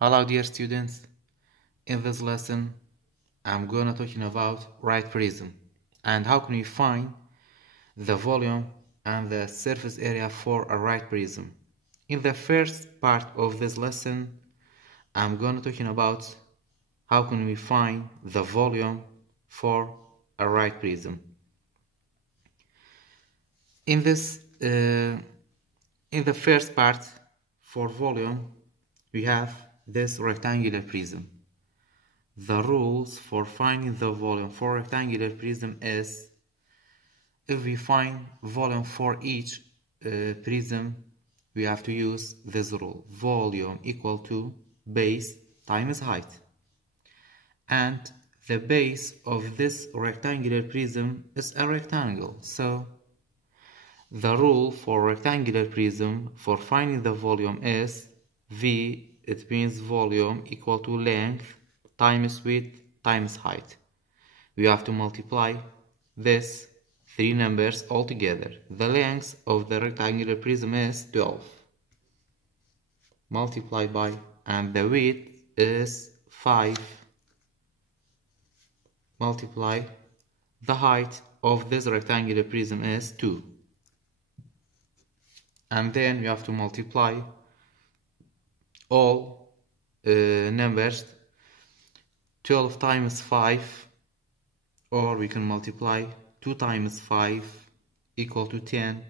Hello dear students, in this lesson I'm gonna talking about right prism and how can we find the volume and the surface area for a right prism. In the first part of this lesson I'm gonna talking about how can we find the volume for a right prism. In the first part for volume we have this rectangular prism. The rules for finding the volume for rectangular prism is if we find volume for each prism, we have to use this rule. Volume equal to base times height. And the base of this rectangular prism is a rectangle. So the rule for rectangular prism for finding the volume is V, it means volume equal to length times width times height. We have to multiply this three numbers all together. The length of the rectangular prism is 12 multiplied by, and the width is 5 multiply. The height of this rectangular prism is 2. And then we have to multiply all numbers. 12 times 5, or we can multiply 2 times 5 equal to 10,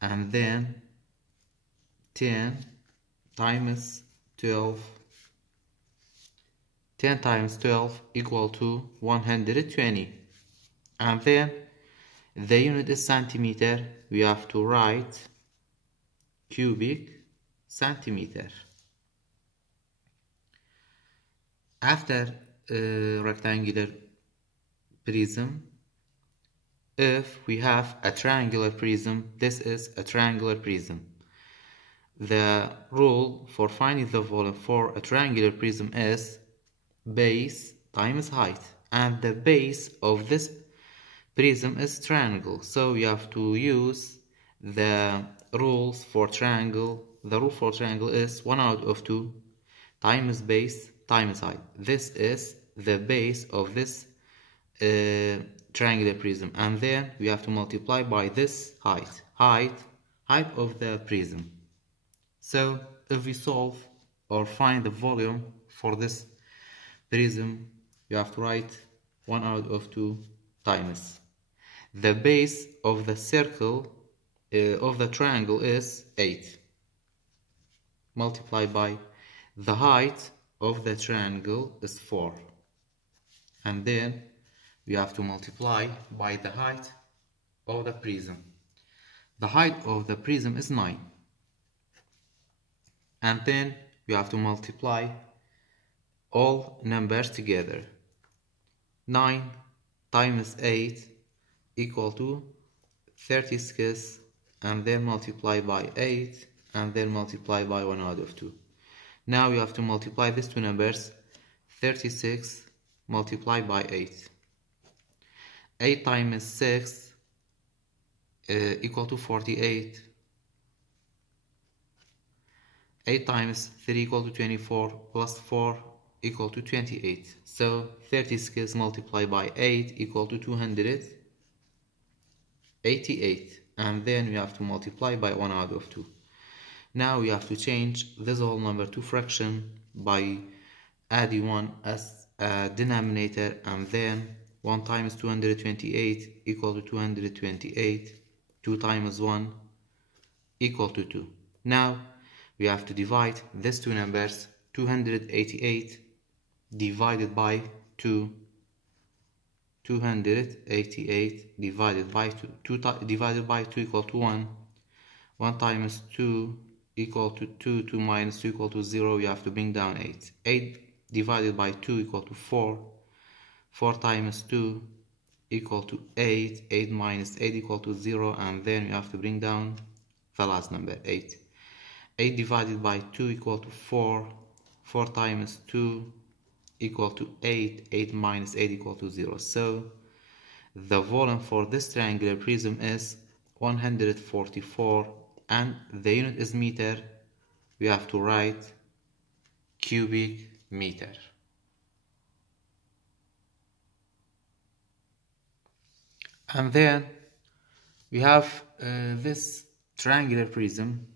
and then 10 times 12, 10 times 12 equal to 120, and then the unit is centimeter. We have to write cubic centimeter. After rectangular prism, if we have a triangular prism, this is a triangular prism. The rule for finding the volume for a triangular prism is base times height, and the base of this prism is triangle, so we have to use the rules for triangle. The rule for triangle is 1 out of 2 times base times height. This is the base of this triangular prism, and then we have to multiply by this height of the prism. So if we solve or find the volume for this prism, you have to write 1 out of 2 times. The base of the circle of the triangle is 8 multiplied by the height of the triangle is 4, and then we have to multiply by the height of the prism. The height of the prism is 9, and then we have to multiply all numbers together. 9 times 8 equal to 36, and then multiply by 8, and then multiply by 1 out of 2. Now we have to multiply these two numbers. 36 multiplied by 8. 8 times 6 equal to 48. 8 times 3 equal to 24, plus 4 equal to 28. So 36 multiplied by 8 equal to 288. And then we have to multiply by 1 out of 2. Now we have to change this whole number to fraction by adding 1 as a denominator, and then 1 times 228 equal to 228. 2 times 1 equal to 2. Now we have to divide these two numbers. 288 divided by 2. 288 divided by 2. 2 divided by 2 equal to 1. 1 times 2 equal to 2. 2 minus 2 equal to 0. We have to bring down 8. 8 divided by 2 equal to 4. 4 times 2 equal to 8. 8 minus 8 equal to 0. And then we have to bring down the last number, 8. 8 divided by 2 equal to 4. 4 times 2 equal to 8. 8 minus 8 equal to 0. So the volume for this triangular prism is 144, and the unit is meter. We have to write cubic meter. And then we have this triangular prism.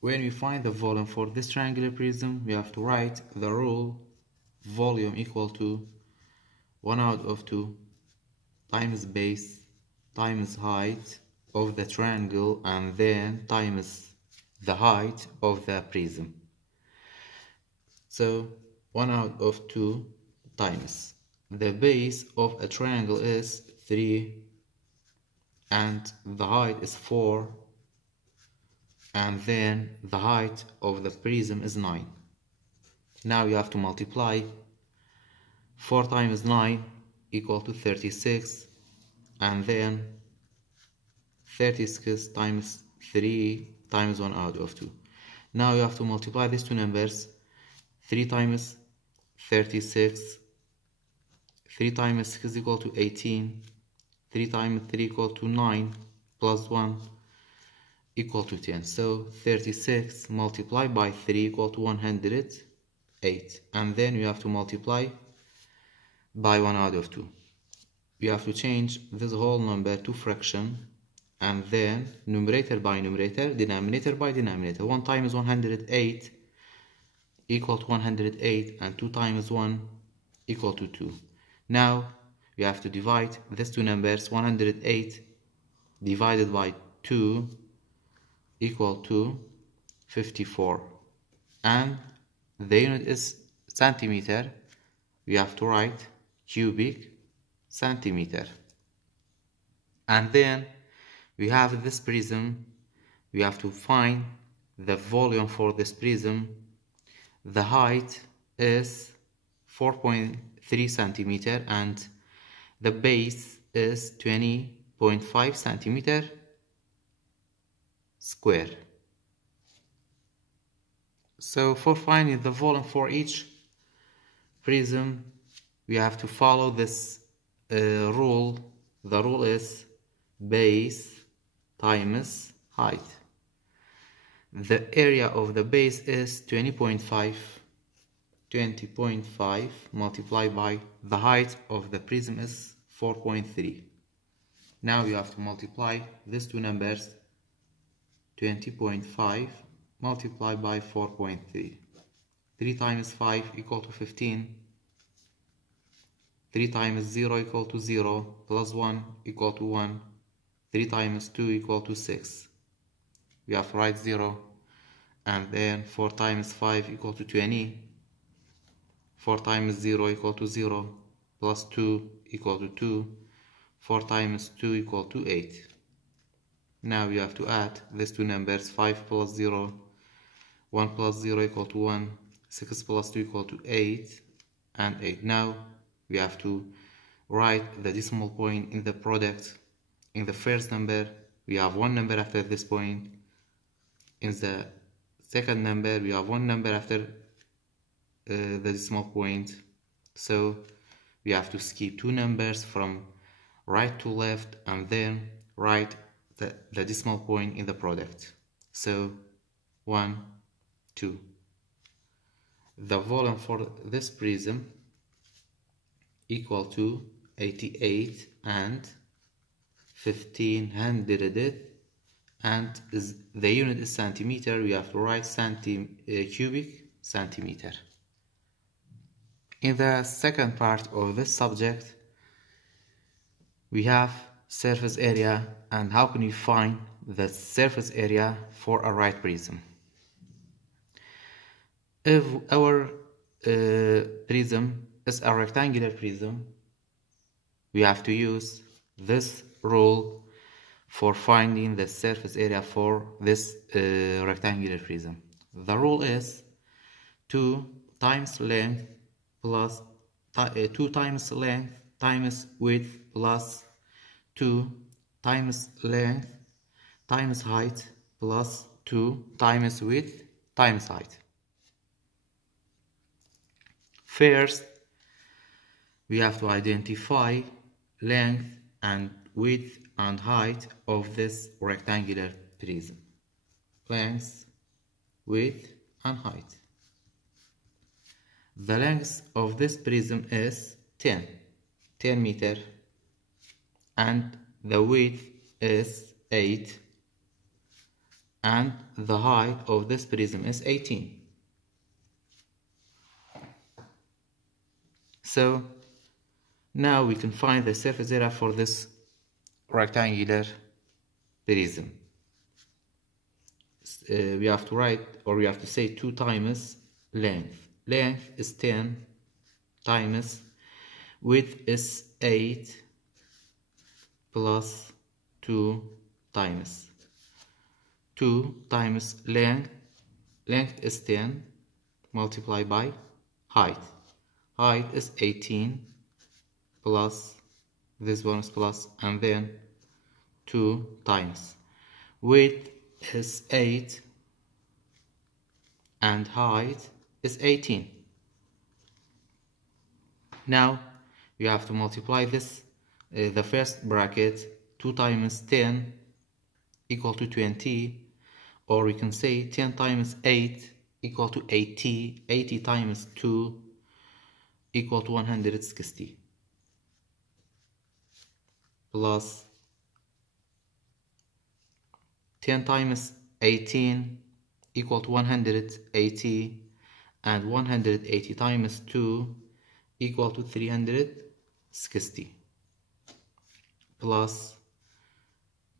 When we find the volume for this triangular prism, we have to write the rule volume equal to 1/2 times base times height of the triangle, and then times the height of the prism. So 1/2 times the base of a triangle is 3 and the height is 4, and then the height of the prism is 9. Now you have to multiply 4 times 9 equal to 36, and then 36 times 3 times 1/2. Now you have to multiply these two numbers. 3 times 36, 3 times 6 is equal to 18, 3 times 3 equal to 9, plus 1 equal to 10. So 36 multiplied by 3 equal to 108, and then you have to multiply by 1/2. You have to change this whole number to fraction, and then numerator by numerator, denominator by denominator. 1 times 108 equal to 108, and 2 times 1 equal to 2. Now you have to divide these two numbers. 108 divided by 2 equal to 54, and the unit is centimeter. We have to write cubic centimeter. And then we have this prism. We have to find the volume for this prism. The height is 4.3 centimeter and the base is 20.5 centimeter square. So for finding the volume for each prism, we have to follow this rule. The rule is base times height. The area of the base is 20.5 multiplied by the height of the prism is 4.3. Now you have to multiply these two numbers. 20.5 multiplied by 4.3. 3 times 5 equal to 15. 3 times 0 equal to 0, plus 1 equal to 1. 3 times 2 equal to 6. We have to write 0. And then 4 times 5 equal to 20. 4 times 0 equal to 0, plus 2 equal to 2. 4 times 2 equal to 8. Now you have to add these two numbers. 5 plus 0, 1 plus 0 equal to 1, 6 plus 2 equal to 8, and 8. Now we have to write the decimal point in the product. In the first number, we have one number after this point. In the second number, we have one number after the decimal point. So we have to skip two numbers from right to left and then write the decimal point in the product. So 1, 2. The volume for this prism equal to 88 and 1500, and the unit is centimeter. We have to write cubic centimeter. In the second part of this subject, we have surface area and how can we find the surface area for a right prism. If our prism is a rectangular prism, we have to use this rule for finding the surface area for this rectangular prism. The rule is 2 times length plus 2 times length times width plus 2 times length times height plus 2 times width times height. First, we have to identify length and width and height of this rectangular prism. Length, width, and height. The length of this prism is 10 meter, and the width is 8, and the height of this prism is 18. So now we can find the surface area for this rectangular prism. We have to write, or we have to say 2 times length. Length is 10 times width is 8 plus 2 times 2 times length. Length is 10 multiplied by height. Height is 18 plus this one is plus, and then 2 times width is 8 and height is 18. Now you have to multiply this, the first bracket, 2 times 10 equal to 20, or we can say 10 times 8 equal to 80. 80 times 2 equal to 160, plus 10 times 18 equal to 180, and 180 times 2 equal to 360, plus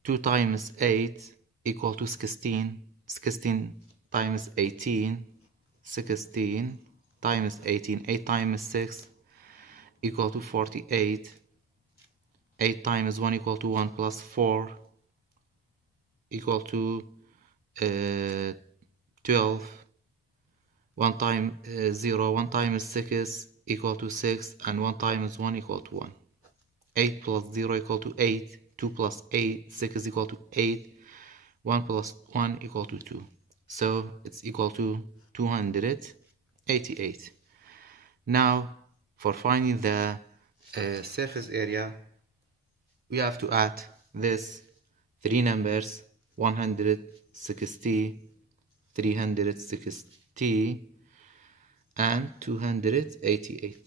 2 times 8 equal to 16. 16 times 18, 16 times 18, 8 times 6 equal to 48. 8 times 1 equal to 1 plus 4 equal to 12. 1 times 0, 1 times 6 equal to 6, and 1 times 1 equal to 1. 8 plus 0 equal to 8, 2 plus 8, 6 equal to 8, 1 plus 1 equal to 2. So it's equal to 288. Now for finding the surface area, we have to add this 3 numbers, 160, 360, and 288.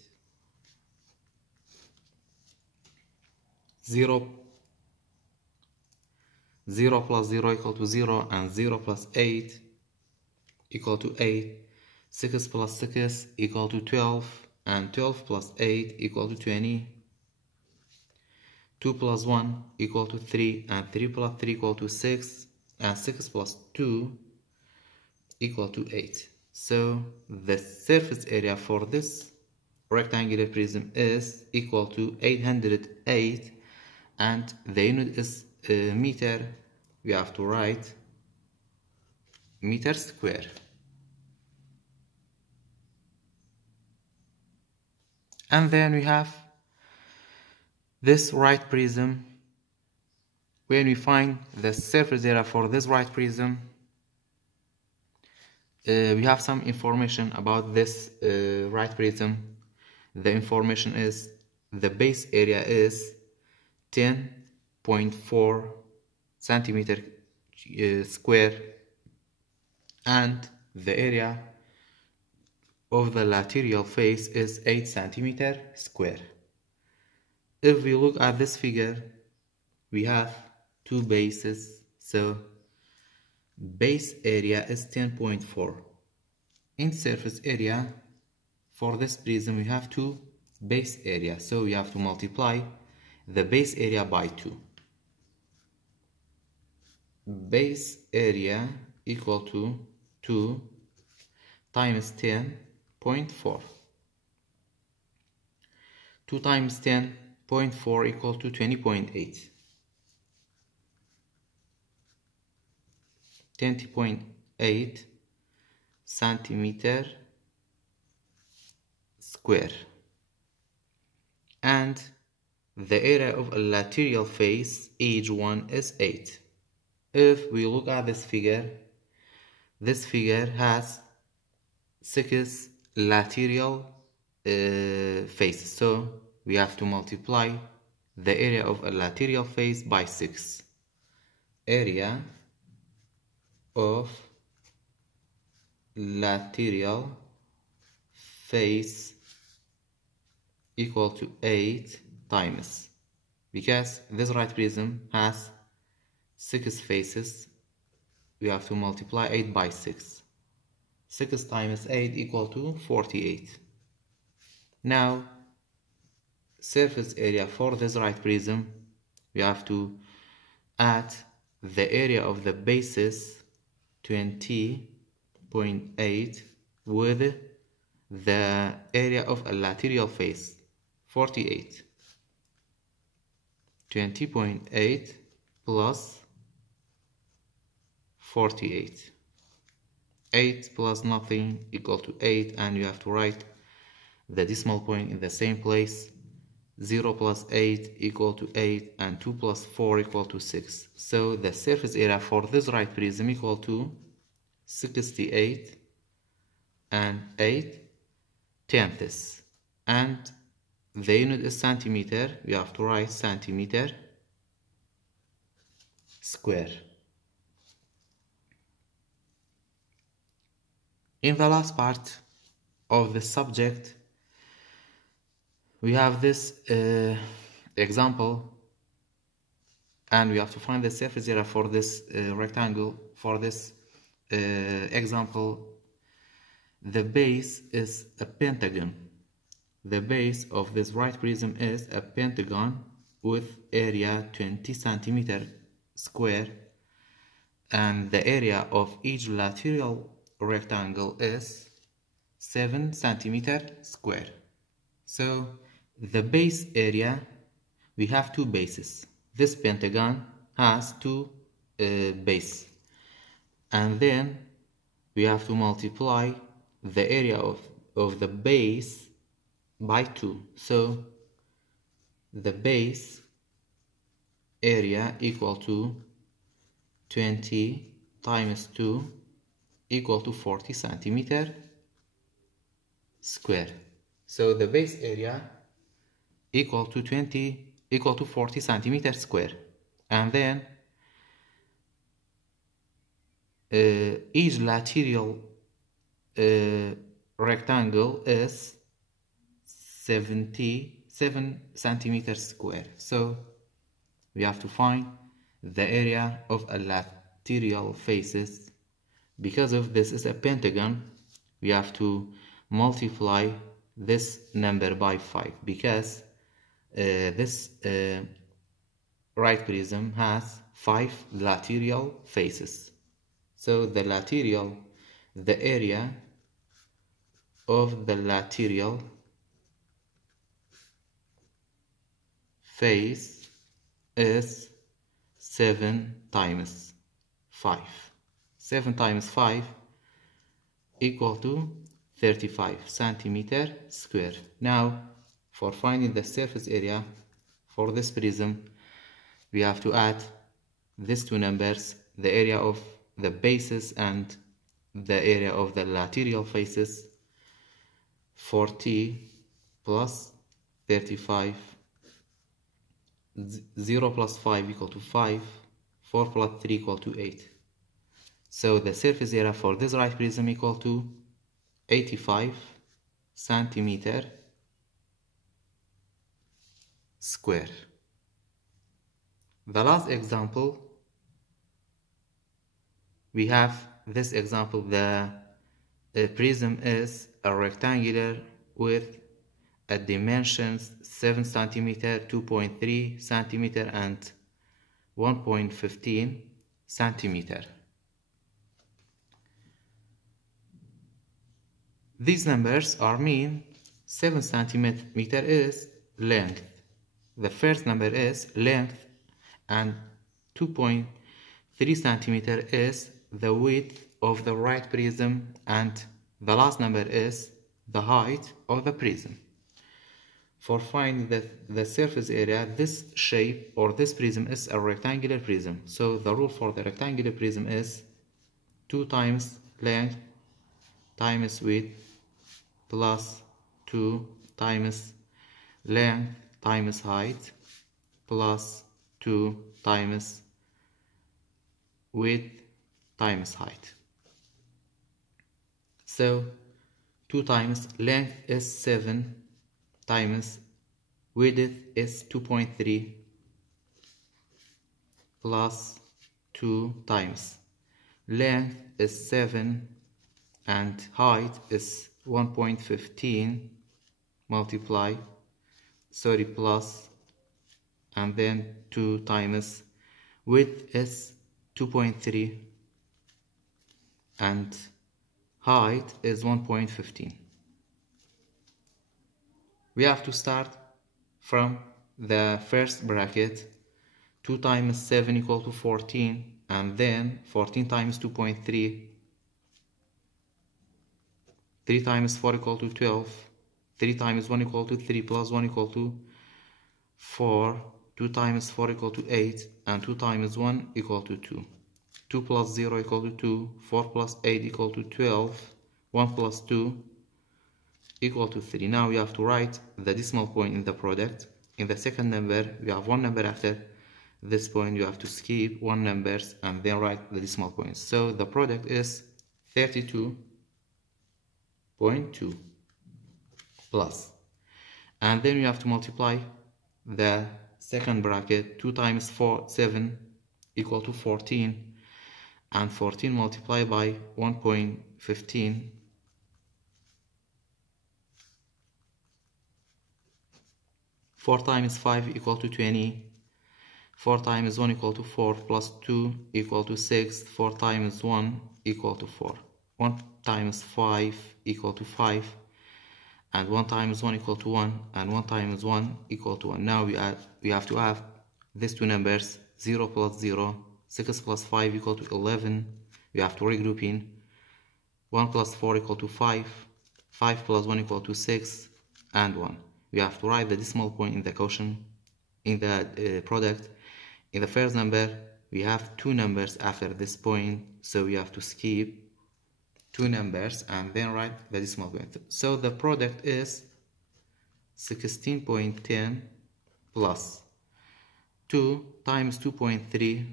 0 plus 0 equal to 0, and 0 plus 8 equal to 8. 6 plus 6 equal to 12, and 12 plus 8 equal to 20. 2 plus 1 equal to 3, and 3 plus 3 equal to 6, and 6 plus 2 equal to 8. So the surface area for this rectangular prism is equal to 808, and the unit is meter. We have to write meter square. And then we have this right prism. When we find the surface area for this right prism, we have some information about this right prism. The information is the base area is 10.4 centimeter square, and the area of the lateral face is 8 centimeter square. If we look at this figure, we have 2 bases, so base area is 10.4. In surface area for this prism we have 2 base area, so we have to multiply the base area by 2. Base area equal to 2 times 10.4. 2 times 10.4 equal to 20.8. 20.8 centimeter square, and the area of a lateral face, each one is 8. If we look at this figure has 6 lateral faces, so we have to multiply the area of a lateral face by 6. Area of lateral face equal to 8 times, because this right prism has 6 faces, we have to multiply 8 by 6. 6 times 8 equal to 48. Now, surface area for this right prism, we have to add the area of the bases 20.8 with the area of a lateral face 48. 20.8 plus 48. 8 plus nothing equal to 8, and you have to write the decimal point in the same place. 0 plus 8 equal to 8, and 2 plus 4 equal to 6. So the surface area for this right prism equal to 68 and 8/10, and the unit is centimeter. We have to write centimeter square. In the last part of the subject, we have this example, and we have to find the surface area for this rectangle. For this example, the base is a pentagon. The base of this right prism is a pentagon with area 20 centimeter square, and the area of each lateral rectangle is 7 centimeter square. So the base area, we have two bases. This pentagon has two bases, and then we have to multiply the area of the base by 2. So the base area equal to 20 times 2 equal to 40 centimeter square. So the base area equal to 40 centimeter square, and then each lateral rectangle is 77 centimeters square. So we have to find the area of a lateral faces. Because of this is a pentagon, we have to multiply this number by 5, because this right prism has 5 lateral faces. So the area of the lateral face is 7 times 5. 7 times 5 equal to 35 centimeter square. Now, for finding the surface area for this prism, we have to add these two numbers, the area of the bases and the area of the lateral faces. 40 plus 35, 0 plus 5 equal to 5, 4 plus 3 equal to 8. So the surface area for this right prism equal to 85 centimeter square. The last example, we have this example. The prism is a rectangular with a dimensions 7 centimeter, 2.3 centimeter, and 1.15 centimeter. These numbers are mean. 7 centimeter is length. The first number is length, and 2.3 centimeter is the width of the right prism, and the last number is the height of the prism. For finding the surface area, this shape or this prism is a rectangular prism. So the rule for the rectangular prism is 2 times length times width plus 2 times length times height plus 2 times width times height. So 2 times length is 7 times width is 2.3 plus 2 times length is 7 and height is 1.15 plus and then 2 times width is 2.3 and height is 1.15. We have to start from the first bracket. 2 times 7 equal to 14, and then 14 times 2.3, 3 times 4 equal to 12, 3 times 1 equal to 3 plus 1 equal to 4, 2 times 4 equal to 8, and 2 times 1 equal to 2. 2 plus 0 equal to 2, 4 plus 8 equal to 12, 1 plus 2 equal to 3. Now we have to write the decimal point in the product. In the second number, we have one number after this point. You have to skip one numbers and then write the decimal points. So the product is 32.2 plus. And then you have to multiply the second bracket. 2 times 7 equal to 14, and 14 multiplied by 1.15, 4 times 5 equal to 20, 4 times 1 equal to 4 plus 2 equal to 6, 4 times 1 equal to 4, 1 times 5 equal to 5, and 1 times 1 equal to 1, and 1 times 1 equal to 1. Now we have to add these two numbers, 0 plus 0, 6 plus 5 equal to 11. We have to regroup in 1 plus 4 equal to 5, 5 plus 1 equal to 6, and 1. We have to write the decimal point in the quotient, in the product. In the first number, we have two numbers after this point, so we have to skip two numbers and then write the decimal point. So the product is 16.10 plus 2 times 2.3,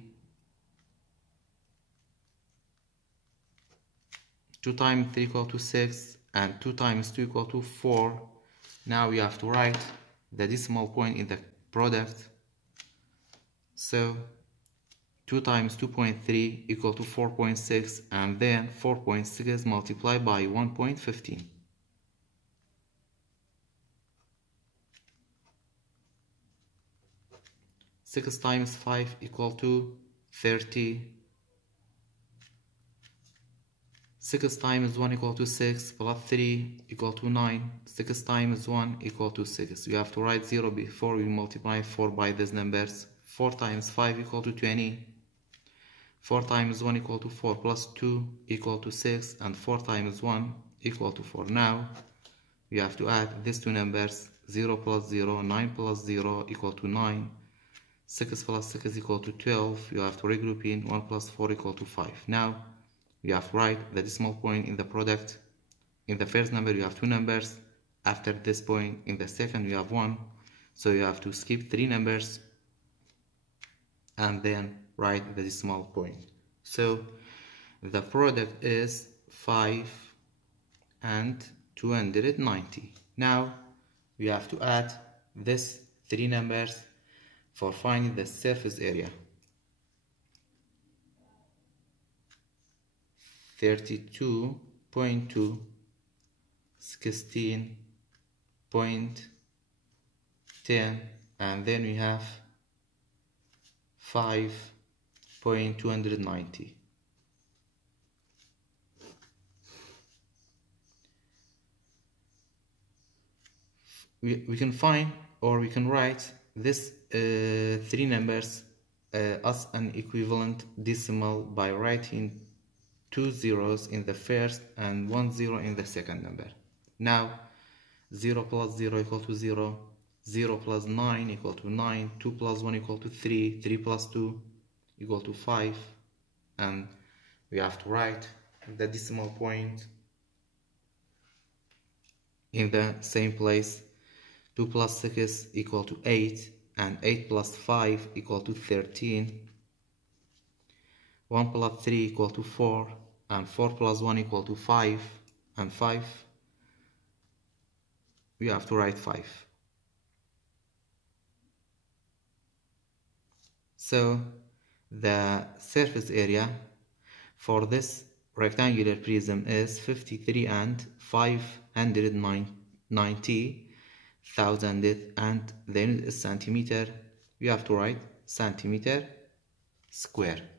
2 times 3 equal to 6, and 2 times 2 equal to 4. Now we have to write the decimal point in the product. So 2 times 2.3 equal to 4.6, and then 4.6 multiplied by 1.15. 6 times 5 equal to 30. 6 times 1 equal to 6 plus 3 equal to 9. 6 times 1 equal to 6. We have to write 0 before we multiply 4 by these numbers. 4 times 5 equal to 20. 4 times 1 equal to 4 plus 2 equal to 6, and 4 times 1 equal to 4. Now we have to add these two numbers, 0 plus 0, 9 plus 0 equal to 9, 6 plus 6 equal to 12. You have to regroup in 1 plus 4 equal to 5. Now you have to write the decimal point in the product. In the first number you have two numbers after this point. In the second you have one, so you have to skip three numbers and then write the decimal point. So the product is 5 and 290. Now we have to add these three numbers for finding the surface area. 32.2, 16.10, and then we have 5.290. We can find, or we can write this three numbers as an equivalent decimal by writing 2 zeros in the first and 1 0 in the second number. Now 0 plus 0 equal to 0, 0 plus 9 equal to 9, 2 plus 1 equal to 3, 3 plus 2 equal to 5, and we have to write the decimal point in the same place. 2 plus 6 equal to 8, and 8 plus 5 equal to 13. 1 plus 3 equal to 4, and 4 plus 1 equal to 5, and 5 we have to write 5. So the surface area for this rectangular prism is 53 and 590 thousandth, and the unit is centimeter. We have to write centimeter square.